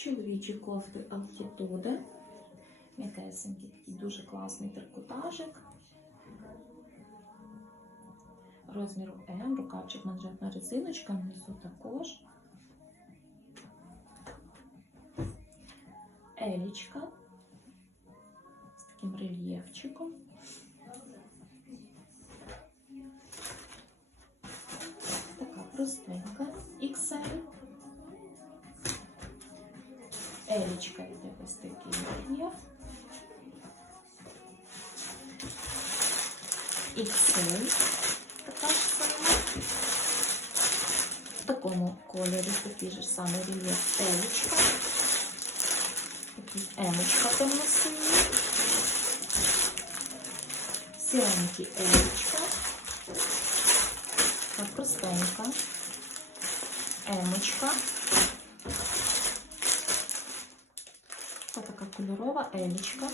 Чоловічі кофти Altitude. М'якесенький, такий дуже класний трикотажик. Розміру М, рукавчик манжетна резиночка, внизу також. Елічка з таким рельєфчиком. Така простенька XL. Елічка йде ось такий рельєф. XL така ж сама. В такому кольорі такий же самий рельєф Елічка. Такий Емочка темно-синій. Сіренький Елічка. Така простенька. Емочка. Та така кольорова Елічка.